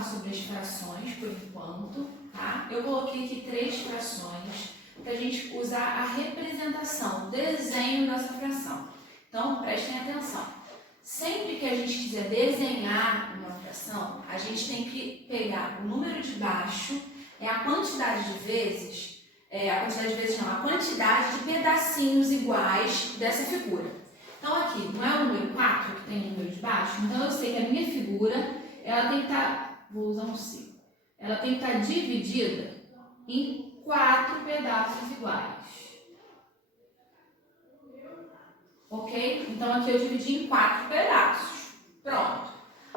falar sobre as frações por enquanto, tá? Eu coloquei aqui 3 frações para a gente usar a representação, o desenho dessa fração. Então, prestem atenção. Sempre que a gente quiser desenhar uma fração, a gente tem que pegar o número de baixo, a quantidade de vezes, a quantidade de pedacinhos iguais dessa figura. Então aqui, não é o número 4 que tem o número de baixo? Então eu sei que a minha figura, ela tem que estar, vou usar um 5, ela tem que estar dividida em 4 pedaços iguais. Ok? Então aqui eu dividi em 4 pedaços. Pronto.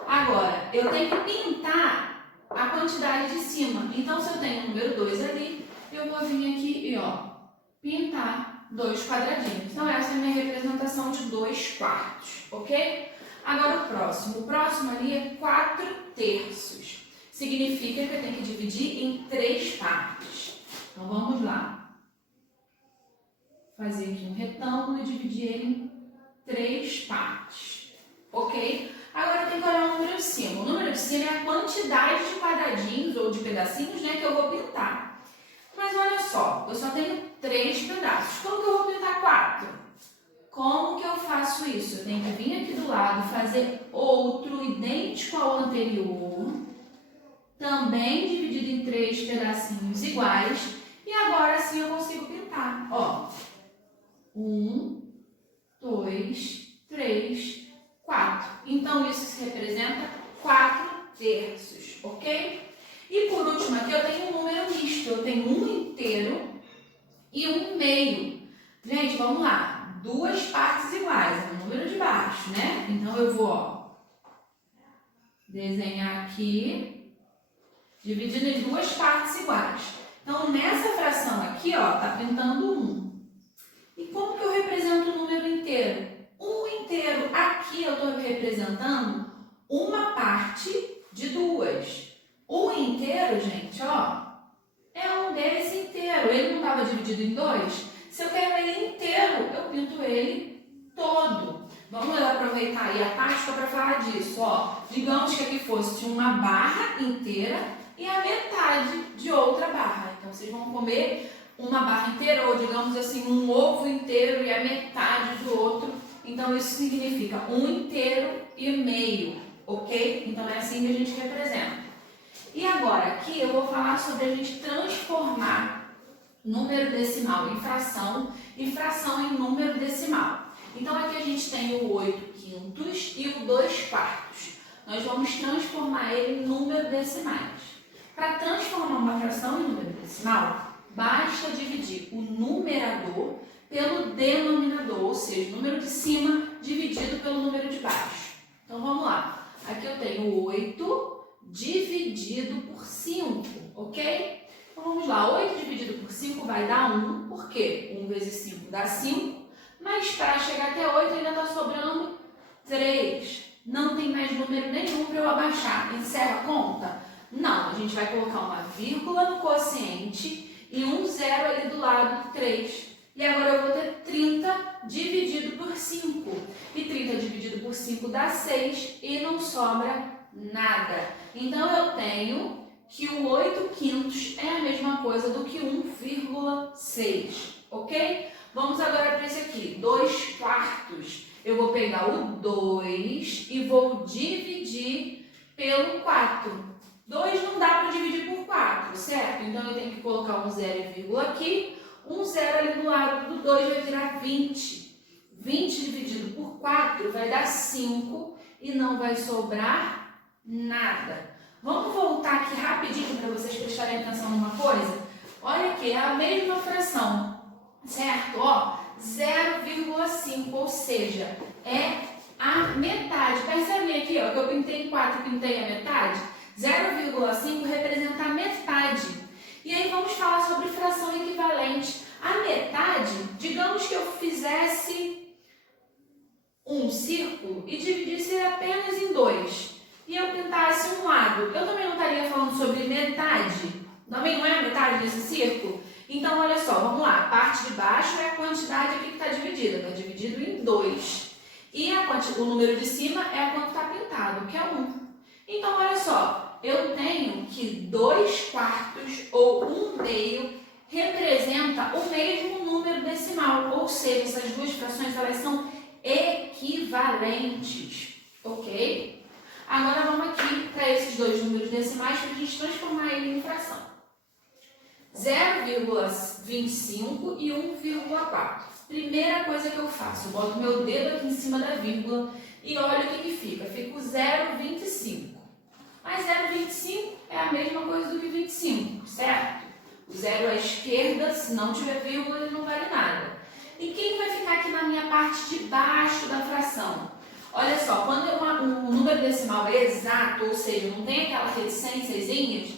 Agora, eu tenho que pintar a quantidade de cima. Então se eu tenho o número 2 ali, eu vou vir aqui e pintar 2 quadradinhos. Então essa é a minha representação de 2/4, ok? Agora o próximo ali é 4/3. Significa que eu tenho que dividir em 3 partes. Então vamos lá. Fazer aqui um retângulo e dividir ele em 3 partes, ok? Agora eu tenho que olhar o número de cima. O número de cima é a quantidade de quadradinhos ou de pedacinhos, né, que eu vou pintar. Mas olha só, eu só tenho 3 pedaços. Como que eu vou pintar 4? Como que eu faço isso? Eu tenho que vir aqui do lado, fazer outro idêntico ao anterior, também dividido em 3 pedacinhos iguais, e agora sim eu consigo pintar. Ó, 1, 2, 3, 4. Então isso se representa 4/3, ok? E por último aqui eu tenho um número misto, eu tenho um inteiro e um meio. Gente, vamos lá, 2 partes iguais, é o número de baixo, né? Então eu vou desenhar aqui, dividindo em 2 partes iguais. Então nessa fração aqui, tá pintando 1. E como que eu represento o número inteiro? 1 inteiro. Aqui eu estou representando uma parte de 2. O inteiro, gente, é um desse inteiro. Ele não estava dividido em 2? Se eu quero ele inteiro, eu pinto ele todo. Vamos aproveitar aí a Páscoa para falar disso, Digamos que aqui fosse uma barra inteira e a metade de outra barra. Então, vocês vão comer uma barra inteira, ou digamos assim, um ovo inteiro e a metade do outro. Então, isso significa 1 inteiro e meio, ok? Então, é assim que a gente representa. E agora, aqui eu vou falar sobre a gente transformar número decimal em fração e fração em número decimal. Então, aqui a gente tem o 8/5 e o 2/4. Nós vamos transformar ele em número decimais. Para transformar uma fração em número decimal, basta dividir o numerador pelo denominador, ou seja, o número de cima dividido pelo número de baixo. Então, vamos lá. Aqui eu tenho 8 dividido por 5, ok? Então, vamos lá. 8 dividido por 5 vai dar 1. Por quê? 1 vezes 5 dá 5. Mas para chegar até 8 ainda está sobrando 3. Não tem mais número nenhum para eu abaixar. Encerra a conta? Não. A gente vai colocar uma vírgula no quociente e um 0 ali do lado do 3. E agora eu vou ter 30 dividido por 5. E 30 dividido por 5 dá 6 e não sobra nada. Então, eu tenho que o 8/5 é a mesma coisa do que 1,6, ok? Vamos agora para esse aqui, 2/4. Eu vou pegar o 2 e vou dividir pelo 4. 2 não dá para dividir por 4, certo? Então, eu tenho que colocar um 0, aqui. Um 0 ali do lado do 2 vai virar 20. 20 dividido por 4 vai dar 5 e não vai sobrar nada. Vamos voltar aqui rapidinho para vocês prestarem atenção numa coisa. Olha aqui, é a mesma fração, certo? 0,5, ou seja, é a metade. Percebe aqui, que eu pintei em 4 e pintei a metade? 0,5 representa a metade. E aí vamos falar sobre fração equivalente. A metade, digamos que eu fizesse um círculo e dividisse apenas em 2. E eu pintasse um lado. Eu também não estaria falando sobre metade? Também não é a metade desse círculo? Então, olha só, vamos lá. A parte de baixo é a quantidade aqui que está dividida. Está dividido em 2. E o número de cima é quanto está pintado, que é 1. Então, olha só. eu tenho que 2/4 ou 1/2 representa o mesmo número decimal, ou seja, essas duas frações elas são equivalentes, ok? Agora vamos aqui para esses dois números decimais para a gente transformar ele em fração. 0,25 e 1,4. Primeira coisa que eu faço, eu boto meu dedo aqui em cima da vírgula e olho o que fica. Fica o 0,25. Mas 0,25 é a mesma coisa do que 25, certo? O 0 à esquerda, se não tiver vírgula, ele não vale nada. E quem vai ficar aqui na minha parte de baixo da fração? Olha só, quando um número decimal é exato, ou seja, não tem aquela reticênciazinhas,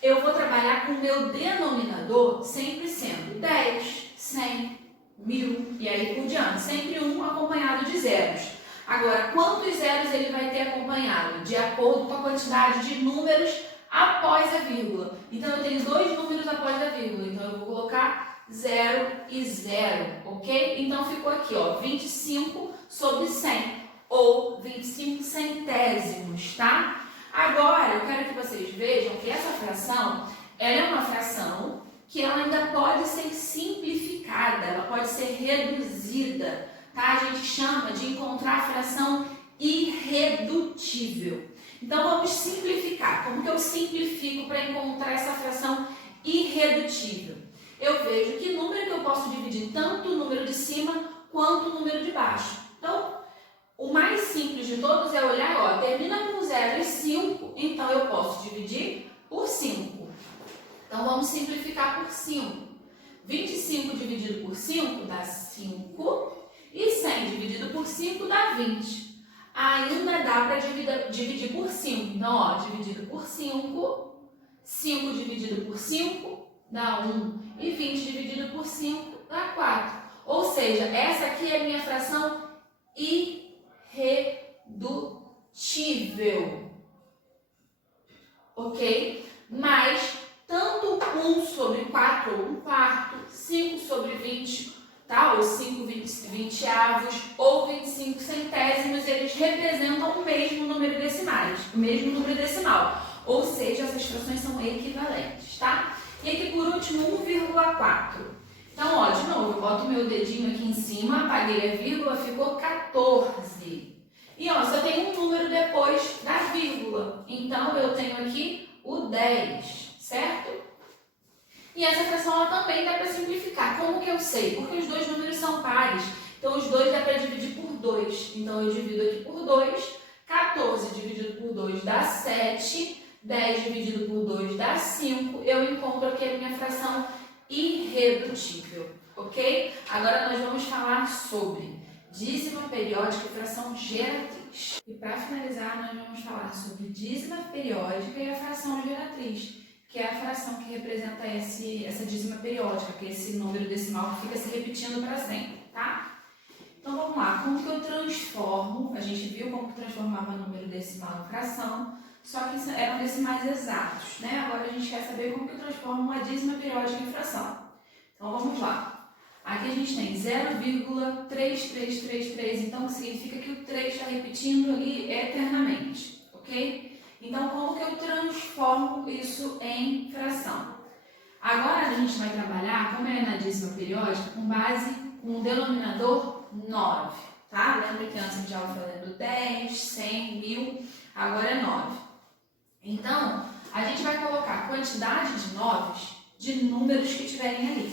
eu vou trabalhar com o meu denominador sempre sendo 10, 100, 1000 e aí por diante. Sempre um acompanhado de zeros. Agora, quantos zeros ele vai ter acompanhado? De acordo com a quantidade de números após a vírgula. Então, eu tenho dois números após a vírgula. Então, eu vou colocar 0 e 0, ok? Então, ficou aqui, ó, 25 sobre 100, ou 25 centésimos, tá? Agora, eu quero que vocês vejam que essa fração, ela é uma fração que ela ainda pode ser simplificada, ela pode ser reduzida, tá? A gente chama de encontrar a fração irredutível. Então, vamos simplificar. Como que eu simplifico para encontrar essa fração irredutível? Eu vejo que número que eu posso dividir tanto o número de cima quanto o número de baixo. Então, o mais simples de todos é olhar, ó, termina com 0 e 5, então eu posso dividir por 5. Então, vamos simplificar por 5. 25 dividido por 5 dá 5 e 100 dividido por 5 dá 20. Ainda dá para dividir por 5. Então, ó, dividido por 5, 5 dividido por 5 dá 1 e 20 dividido por 5 dá 4. Ou seja, essa aqui é a minha fração irredutível, ok? Mas tanto 1 sobre 4 ou 1/4, 5 sobre 20, tá? Ou 5 vinteavos ou 25 centésimos, eles representam o mesmo número decimal, ou seja, essas frações são equivalentes, tá? E aqui por último 1,4. Então, ó, de novo, eu boto meu dedinho aqui em cima, apaguei a vírgula, ficou 14. E ó, só tem um número depois da vírgula. Então, eu tenho aqui o 10, certo? E essa fração ela também dá para simplificar. Como que eu sei? Porque os dois números são pares. Então, os dois dá para dividir por 2. Então, eu divido aqui por 2. 14 dividido por 2 dá 7. 10 dividido por 2 dá 5. Eu encontro aqui a minha fração irredutível, ok? Agora nós vamos falar sobre dízima periódica e fração geratriz. E para finalizar, nós vamos falar sobre dízima periódica e a fração geratriz, que é a fração que representa essa dízima periódica, que é esse número decimal que fica se repetindo para sempre, tá? Então vamos lá, como que eu transformo? A gente viu como que transformava número decimal em fração, só que eram decimais exatos, né? Agora a gente quer saber como que eu transformo uma dízima periódica em fração. Então vamos lá. Aqui a gente tem 0,3333, então significa que o 3 está repetindo ali eternamente, ok? Então como que eu transformo isso em fração? Agora a gente vai trabalhar, como é na dízima periódica, com base com o denominador 9, tá? Lembra que antes a gente estava falando 10, 100, 1000, agora é 9. Então, a gente vai colocar a quantidade de 9 de números que tiverem ali.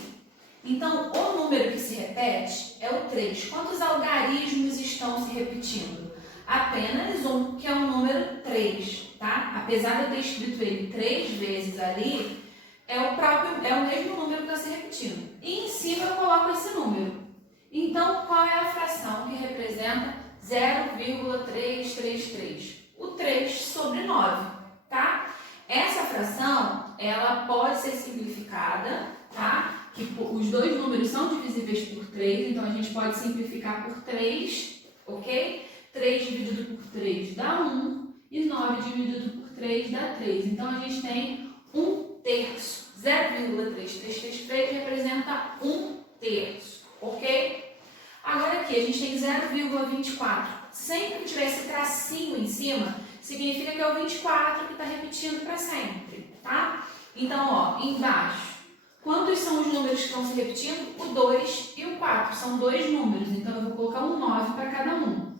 Então, o número que se repete é o 3. Quantos algarismos estão se repetindo? Apenas um, que é o número 3, tá? Apesar de eu ter escrito ele 3 vezes ali, é o mesmo número que está se repetindo. E em cima eu coloco esse número. Então, qual é a fração que representa 0,333? O 3 sobre 9. Tá? Essa fração, ela pode ser simplificada, tá? Que os dois números são divisíveis por 3, então a gente pode simplificar por 3, ok? 3 dividido por 3 dá 1 e 9 dividido por 3 dá 3. Então a gente tem 1/3. 0,3333 representa 1/3, ok? Agora aqui a gente tem 0,24. Sempre que tiver esse tracinho em cima, significa que é o 24 que está repetindo para sempre, tá? Então, ó, embaixo, quantos são os números que estão se repetindo? O 2 e o 4, são dois números, então eu vou colocar um 9 para cada um.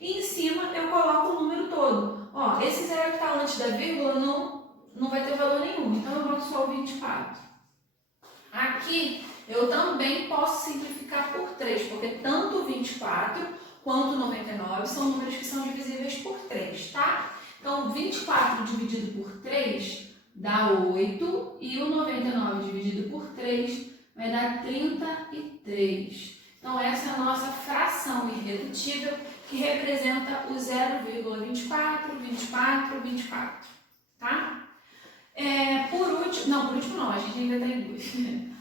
E em cima eu coloco o número todo. Ó, esse zero que está antes da vírgula não vai ter valor nenhum, então eu boto só o 24. Aqui eu também posso simplificar por 3, porque tanto o 24 quanto o 99 são números que são divisíveis por 3, tá? Então, 24 dividido por 3 dá 8 e o 99 dividido por 3 vai dar 33. Então, essa é a nossa fração irredutível que representa o 0,24, 24, 24, tá? Por último não, a gente ainda tem duas.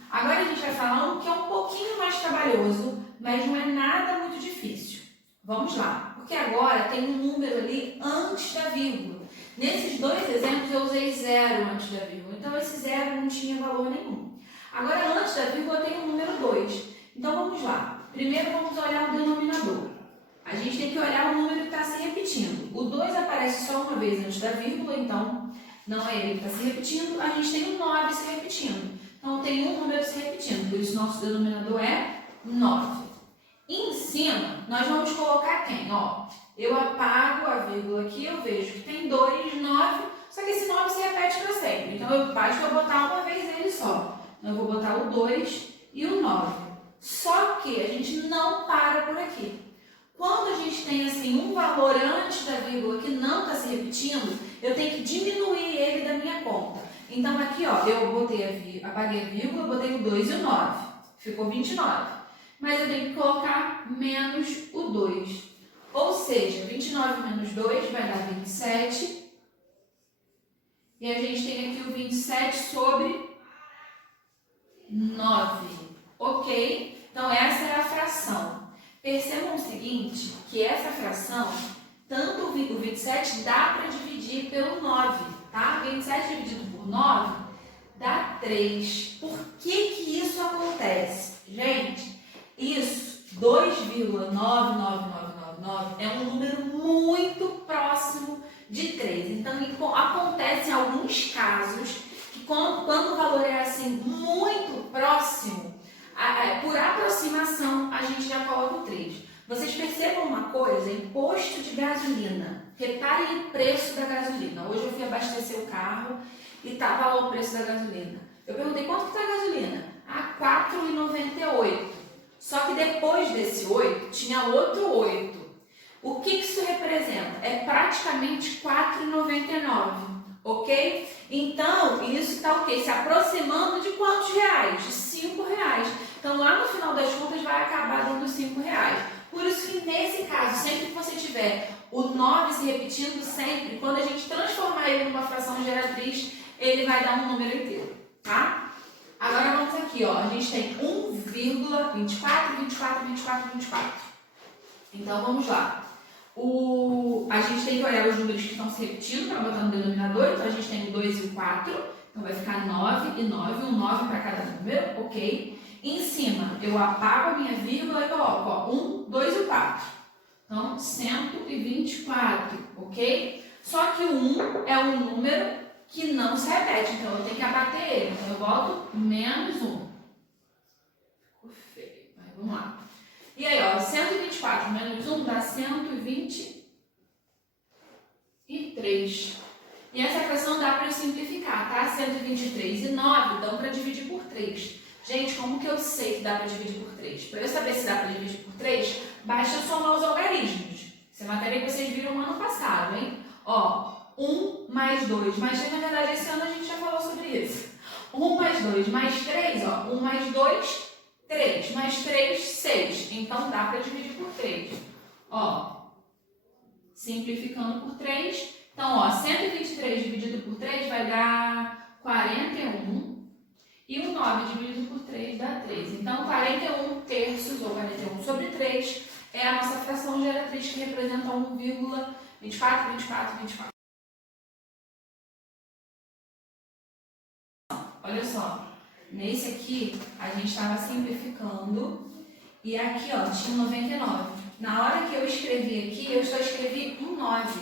Agora a gente vai falar um que é um pouquinho mais trabalhoso, mas não é nada muito difícil. Vamos lá, porque agora tem um número ali antes da vírgula. Nesses dois exemplos eu usei 0 antes da vírgula, então esse 0 não tinha valor nenhum. Agora antes da vírgula tem o número 2. Então vamos lá, primeiro vamos olhar o denominador. A gente tem que olhar o número que está se repetindo. O 2 aparece só uma vez antes da vírgula, então não é ele que está se repetindo. A gente tem o 9 se repetindo. Então tem um número se repetindo, por isso nosso denominador é 9. Em cima, nós vamos colocar quem? Ó, eu apago a vírgula aqui, eu vejo que tem 2, 9, só que esse 9 se repete para sempre. Então basta eu botar uma vez ele só. Então eu vou botar o 2 e o 9. Só que a gente não para por aqui. Quando a gente tem assim um valor antes da vírgula que não está se repetindo, eu tenho que diminuir ele da minha conta. Então aqui, ó, eu apaguei a vírgula, botei o 2 e o 9. Ficou 29. Mas eu tenho que colocar menos o 2. Ou seja, 29 menos 2 vai dar 27. E a gente tem aqui o 27 sobre 9. Ok? Então essa é a fração. Percebam o seguinte, que essa fração, tanto o 27 dá para dividir pelo 9, tá? 27 dividido por 9 dá 3. Por que que isso acontece? Gente, isso, 2,99999 é um número muito próximo de 3. Então, acontece em alguns casos que quando o valor é assim muito próximo, por aproximação, a gente já coloca o 3. Vocês percebam uma coisa, em posto de gasolina. Reparem o preço da gasolina. Hoje eu fui abastecer o carro e estava lá o preço da gasolina. Eu perguntei, quanto que está a gasolina? R$ 4,98. Só que depois desse 8, tinha outro 8. O que isso representa? É praticamente R$ 4,99. Ok? Então, isso está o quê? Se aproximando de quantos reais? De R$ 5,00. Então, lá no final das contas, vai acabar dando R$ 5,00. Por isso que, nesse caso, sempre que você tiver o 9 se repetindo sempre, quando a gente transformar ele numa fração geratriz, ele vai dar um número inteiro, tá? Agora, vamos aqui, ó. A gente tem 1,24, 24, 24, 24. Então, vamos lá. A gente tem que olhar os números que estão se repetindo para botar no denominador. Então, a gente tem o 2 e o 4. Então, vai ficar 9 e 9, um 9 para cada número, ok? Em cima, eu apago a minha vírgula e coloco, ó, 1, 2 e 4. Então, 124, ok? Só que o 1 é um número que não se repete, então eu tenho que abater ele. Então, eu boto menos 1. Ficou feio, mas vamos lá. E aí, ó, 124 menos 1 dá 123. E essa fração dá para simplificar, tá? 123 e 9 dão para dividir por 3. Gente, como que eu sei que dá para dividir por 3? Para eu saber se dá para dividir por 3, basta somar os algarismos. Essa matéria que vocês viram no ano passado, hein? Ó, 1 mais 2 mais 3, na verdade, esse ano a gente já falou sobre isso. 1 mais 2 mais 3, ó, 1 mais 2, 3, mais 3, 6. Então, dá para dividir por 3. Ó, simplificando por 3. Então, ó, 123 dividido por 3 vai dar 41. E o 9 dividido por 3 dá 3. Então, 41 terços, ou 41 sobre 3, é a nossa fração geratriz que representa 1,24, 24, 24. Olha só, nesse aqui, a gente estava simplificando, e aqui, ó, tinha 99. Na hora que eu escrevi aqui, eu só escrevi um 9.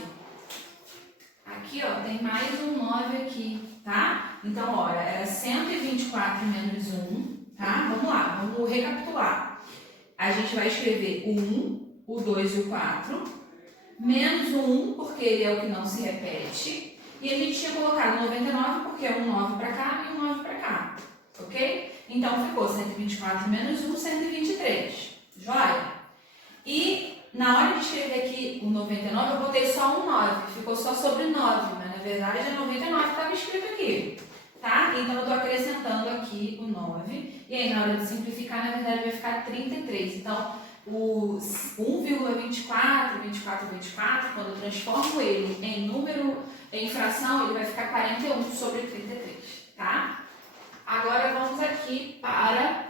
aqui, ó, tem mais um 9 aqui, tá? Então, olha, era 124 menos 1, tá? Vamos lá, vamos recapitular. A gente vai escrever o 1, o 2 e o 4, menos o 1, porque ele é o que não se repete, e a gente tinha colocado 99, porque é um 9 para cá e um 9 para cá, ok? Então, ficou 124 menos 1, 123, joia? E na hora de escrever aqui o 99, eu botei só um 9, ficou só sobre 9, mas na verdade é 99 que estava escrito aqui, tá? Então eu estou acrescentando aqui o 9, e aí na hora de simplificar, na verdade vai ficar 33. Então, o 1,24, 24, 24, quando eu transformo ele em número, em fração, ele vai ficar 41 sobre 33, tá? Agora vamos aqui para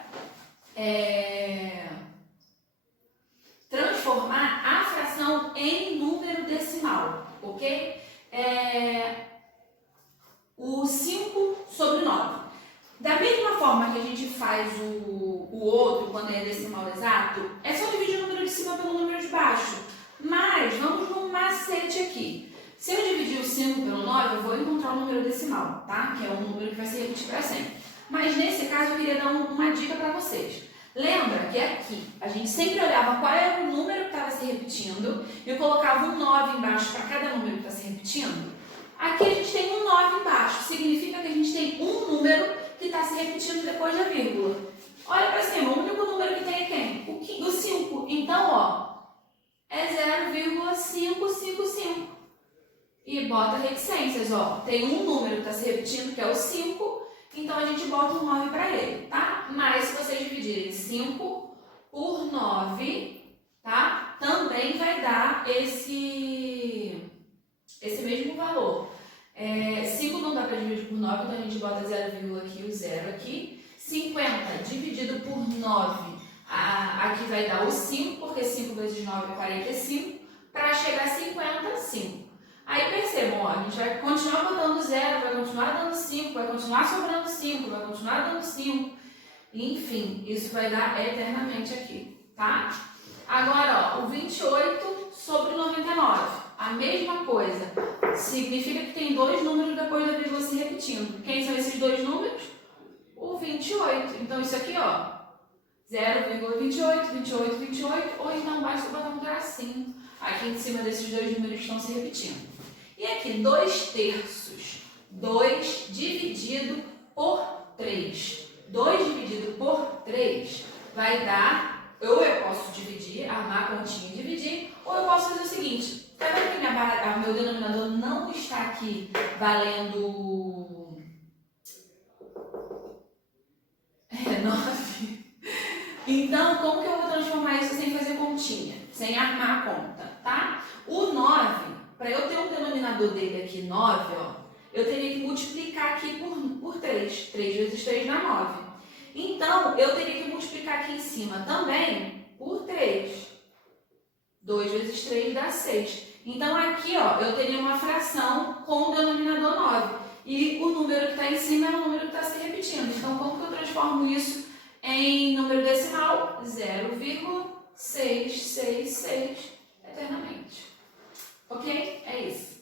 transformar a fração em número decimal, ok? O 5 sobre 9. Da mesma forma que a gente faz o outro quando é decimal exato, é só dividir o número de cima pelo número de baixo. Mas vamos num macete aqui. Se eu dividir o 5 pelo 9, eu vou encontrar o número decimal, tá? Que é um número que vai se repetir para sempre. Mas nesse caso eu queria dar uma dica para vocês. Lembra que aqui a gente sempre olhava qual era o número que estava se repetindo e eu colocava um 9 embaixo para cada número que está se repetindo? Aqui a gente tem um 9 embaixo, significa que a gente tem um número que está se repetindo depois da vírgula. Olha para cima, o único número que tem é quem? O 5. Então, ó, é 0,555. E bota reticências, ó. Tem um número que está se repetindo, que é o 5. Então, a gente bota um 9 para ele, tá? Mas se vocês dividirem 5 por 9, tá? Também vai dar esse mesmo valor. 5 não dá para dividir por 9, então a gente bota 0, aqui, o 0 aqui. 50 dividido por 9, aqui vai dar o 5, porque 5 vezes 9 é 45. Para chegar a 50, 5. Aí percebam, ó, a gente vai continuar botando 0, vai continuar dando 5, vai continuar sobrando 5, vai continuar dando 5. Enfim, isso vai dar eternamente aqui, tá? Agora, ó, o 28 sobre 99, a mesma coisa. Significa que tem dois números depois da vírgula se repetindo. Quem são esses dois números? O 28. Então, isso aqui, ó, 0,28, 28, 28, ou então basta botar um tracinho aqui em cima desses dois números que estão se repetindo. E aqui, 2 terços. 2 dividido por 3. 2 dividido por 3 vai dar, ou eu posso dividir, armar a continha e dividir, ou eu posso fazer o seguinte, tá vendo que meu denominador não está aqui valendo 9? Então, como que eu vou transformar isso sem fazer continha? Sem armar a conta, tá? O 9, para eu ter um denominador dele aqui, 9, ó, eu teria que multiplicar aqui por 3. 3 vezes 3 dá 9. Então, eu teria que multiplicar aqui em cima também por 3. 2 vezes 3 dá 6. Então, aqui, ó, eu teria uma fração com o denominador 9. E o número que está em cima é o número que está se repetindo. Então, como que eu transformo isso em número decimal? 0,666 eternamente. Ok? É isso.